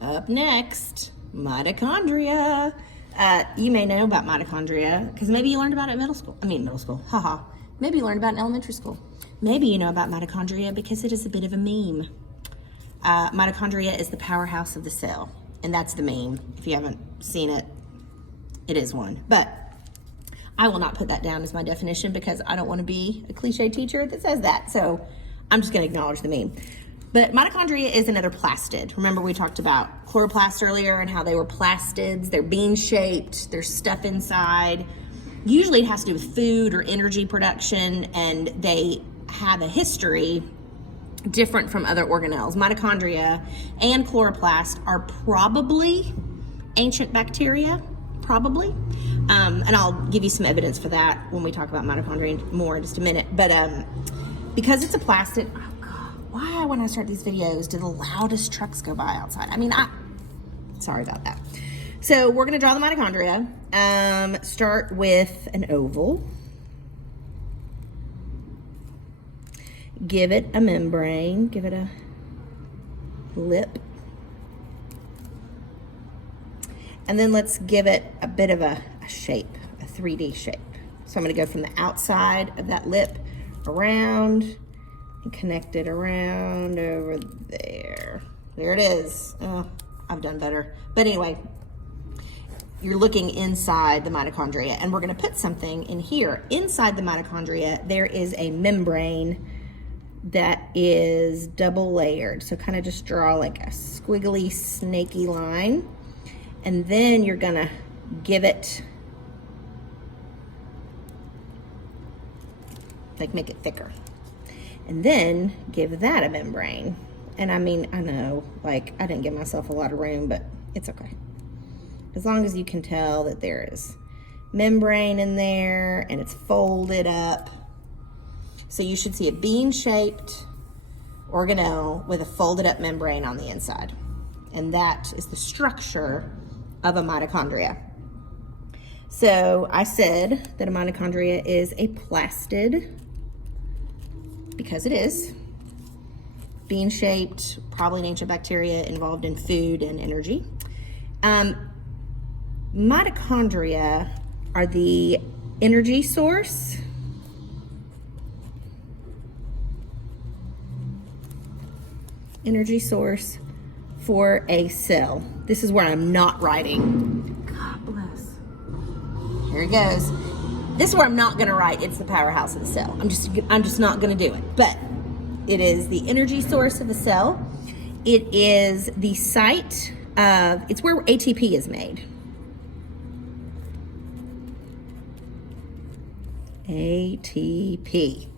Up next, mitochondria. You may know about mitochondria because maybe you learned about it in middle school, haha. Maybe you learned about it in elementary school. Maybe you know about mitochondria because it is a bit of a meme. Mitochondria is the powerhouse of the cell, and that's the meme. If you haven't seen it, it is one. But I will not put that down as my definition because I don't want to be a cliche teacher that says that. So I'm just going to acknowledge the meme. But mitochondria is another plastid. Remember we talked about chloroplasts earlier and how they were plastids. They're bean-shaped. There's stuff inside. Usually it has to do with food or energy production, and they have a history different from other organelles. Mitochondria and chloroplast are probably ancient bacteria, probably. And I'll give you some evidence for that when we talk about mitochondria more in just a minute. But because it's a plastid, oh God, why when I start these videos do the loudest trucks go by outside? Sorry about that. So we're gonna draw the mitochondria. Start with an oval. Give it a membrane, give it a lip. And then let's give it a bit of a shape, a 3D shape. So I'm gonna go from the outside of that lip around and connect it around over there. There it is. Oh, I've done better. But anyway, you're looking inside the mitochondria, and we're gonna put something in here. Inside the mitochondria, there is a membrane that is double layered. So kind of just draw like a squiggly, snaky line. And then you're gonna give it, like make it thicker. And then give that a membrane. And I know, like I didn't give myself a lot of room, but it's okay. As long as you can tell that there is membrane in there and it's folded up. So you should see a bean-shaped organelle with a folded up membrane on the inside. And that is the structure of a mitochondria. So I said that a mitochondria is a plastid because it is. Bean-shaped, probably an ancient bacteria involved in food and energy. Mitochondria are the energy source for a cell. This is where I'm not writing. God bless. Here it goes. This is where I'm not gonna write it's the powerhouse of the cell. I'm just not gonna do it. But it is the energy source of the cell. It is the site of, it's where ATP is made. ATP.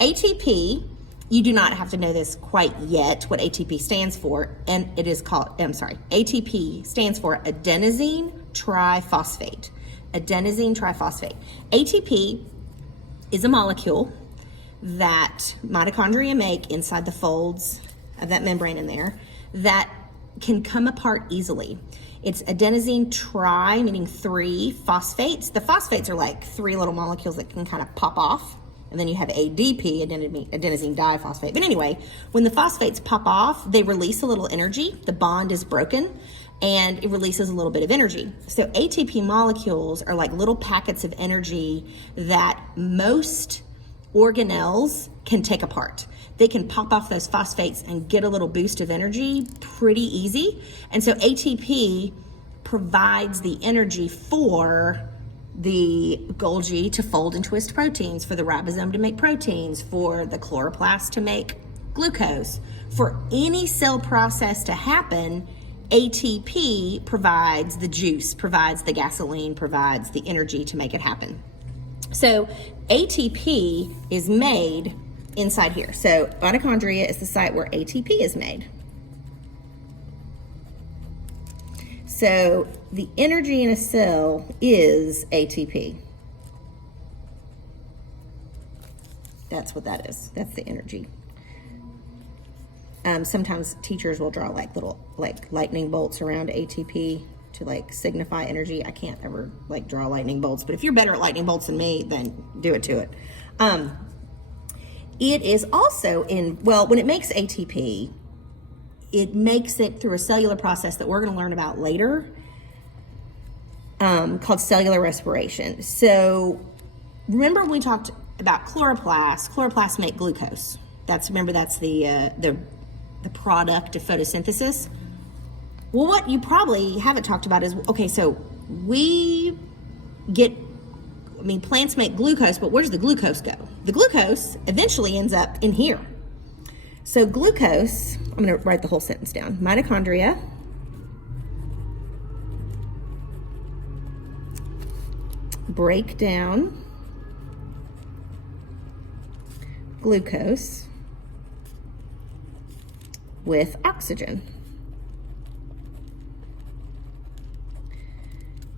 ATP, you do not have to know this quite yet, what ATP stands for, and it is called, ATP stands for adenosine triphosphate. Adenosine triphosphate. ATP is a molecule that mitochondria make inside the folds of that membrane in there that can come apart easily. It's adenosine tri, meaning 3 phosphates. The phosphates are like 3 little molecules that can kind of pop off. And then you have ADP, adenosine diphosphate. But anyway, when the phosphates pop off, they release a little energy. The bond is broken and it releases a little bit of energy. So ATP molecules are like little packets of energy that most organelles can take apart. They can pop off those phosphates and get a little boost of energy pretty easy. And so ATP provides the energy for the Golgi to fold and twist proteins, for the ribosome to make proteins, for the chloroplast to make glucose. For any cell process to happen, ATP provides the juice, provides the gasoline, provides the energy to make it happen. So ATP is made inside here. So mitochondria is the site where ATP is made. So the energy in a cell is ATP. That's what that is. That's the energy. Sometimes teachers will draw like little lightning bolts around ATP to like signify energy. I can't ever like draw lightning bolts, but if you're better at lightning bolts than me, then do it to it. It is also when it makes ATP, it makes it through a cellular process that we're going to learn about later, called cellular respiration. So remember we talked about chloroplasts. Chloroplasts make glucose. Remember that's the product of photosynthesis. Well, what you probably haven't talked about is, okay, so plants make glucose, but where does the glucose go? The glucose eventually ends up in here. So glucose, I'm going to write the whole sentence down. Mitochondria break down glucose with oxygen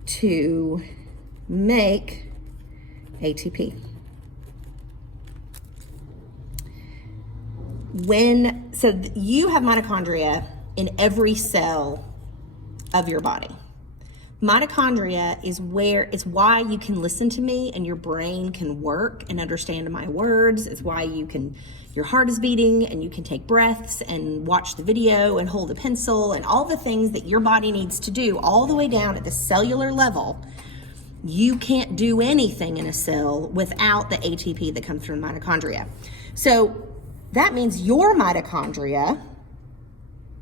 to make ATP. You have mitochondria in every cell of your body. Mitochondria is why you can listen to me and your brain can work and understand my words. It's why your heart is beating and you can take breaths and watch the video and hold a pencil and all the things that your body needs to do all the way down at the cellular level. You can't do anything in a cell without the ATP that comes from mitochondria. So that means your mitochondria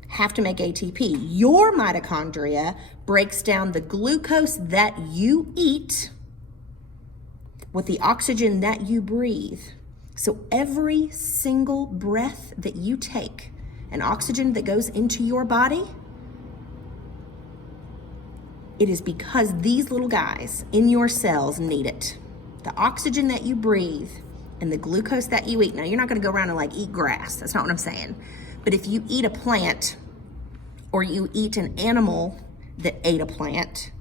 have to make ATP. Your mitochondria breaks down the glucose that you eat with the oxygen that you breathe. So every single breath that you take and oxygen that goes into your body, it is because these little guys in your cells need it. The oxygen that you breathe and the glucose that you eat. Now, you're not going to go around and eat grass. That's not what I'm saying. But if you eat a plant or you eat an animal that ate a plant,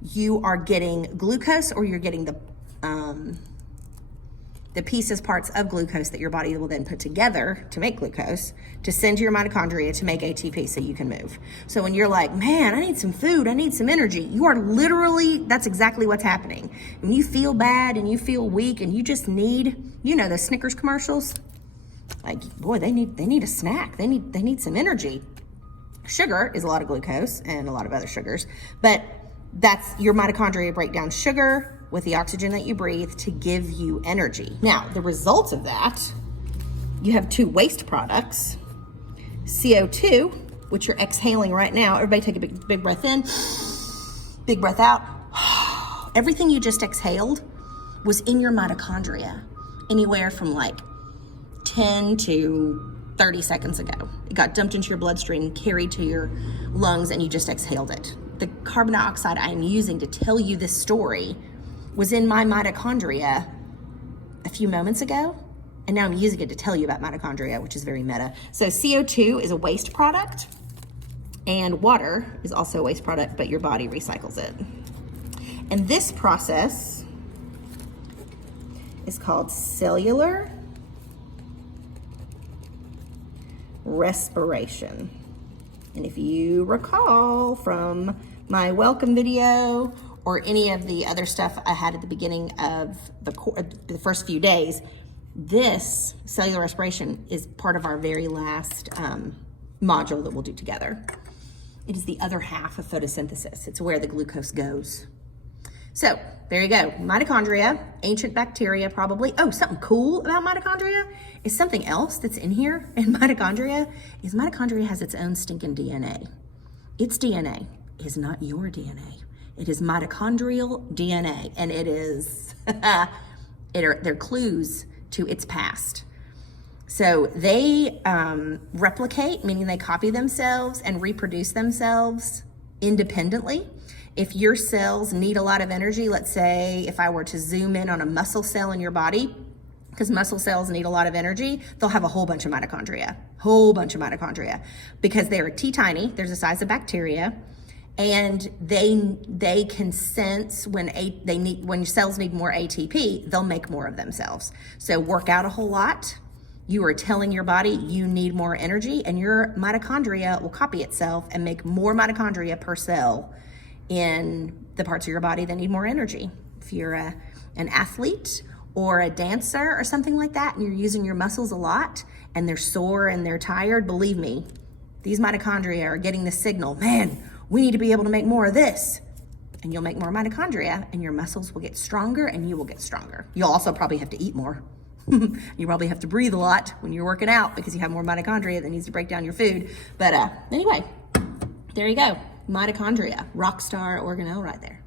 you are getting glucose, or you're getting the parts of glucose that your body will then put together to make glucose to send to your mitochondria to make ATP so you can move. So when you're like, man, I need some food, I need some energy, you are literally, that's exactly what's happening. When you feel bad and you feel weak and you just need, those Snickers commercials, boy, they need a snack. They need some energy. Sugar is a lot of glucose and a lot of other sugars, but that's your mitochondria break down sugar with the oxygen that you breathe to give you energy. Now, the result of that, you have two waste products, CO2, which you're exhaling right now. Everybody take a big breath in, big breath out. Everything you just exhaled was in your mitochondria, anywhere from 10 to 30 seconds ago. It got dumped into your bloodstream, carried to your lungs, and you just exhaled it. The carbon dioxide I am using to tell you this story was in my mitochondria a few moments ago, and now I'm using it to tell you about mitochondria, which is very meta. So CO2 is a waste product, and water is also a waste product, but your body recycles it. And this process is called cellular respiration. And if you recall from my welcome video or any of the other stuff I had at the beginning of the first few days, this cellular respiration is part of our very last module that we'll do together. It is the other half of photosynthesis. It's where the glucose goes. So there you go. Mitochondria, ancient bacteria probably. Oh, something cool about mitochondria is something else that's in here in mitochondria is mitochondria has its own stinking DNA. Its DNA is not your DNA. It is mitochondrial DNA, and it is, they're clues to its past. So they replicate, meaning they copy themselves and reproduce themselves independently. If your cells need a lot of energy, let's say if I were to zoom in on a muscle cell in your body, because muscle cells need a lot of energy, they'll have a whole bunch of mitochondria, because they are teeny, they're the size of bacteria, and they can sense when your cells need more ATP, they'll make more of themselves. So work out a whole lot. You are telling your body you need more energy, and your mitochondria will copy itself and make more mitochondria per cell in the parts of your body that need more energy. If you're an athlete or a dancer or something like that, and you're using your muscles a lot and they're sore and they're tired, believe me, These mitochondria are getting the signal, man, we need to be able to make more of this. And you'll make more mitochondria and your muscles will get stronger and you will get stronger. You'll also probably have to eat more. You probably have to breathe a lot when you're working out because you have more mitochondria that needs to break down your food. But anyway, there you go. Mitochondria, rock star organelle right there.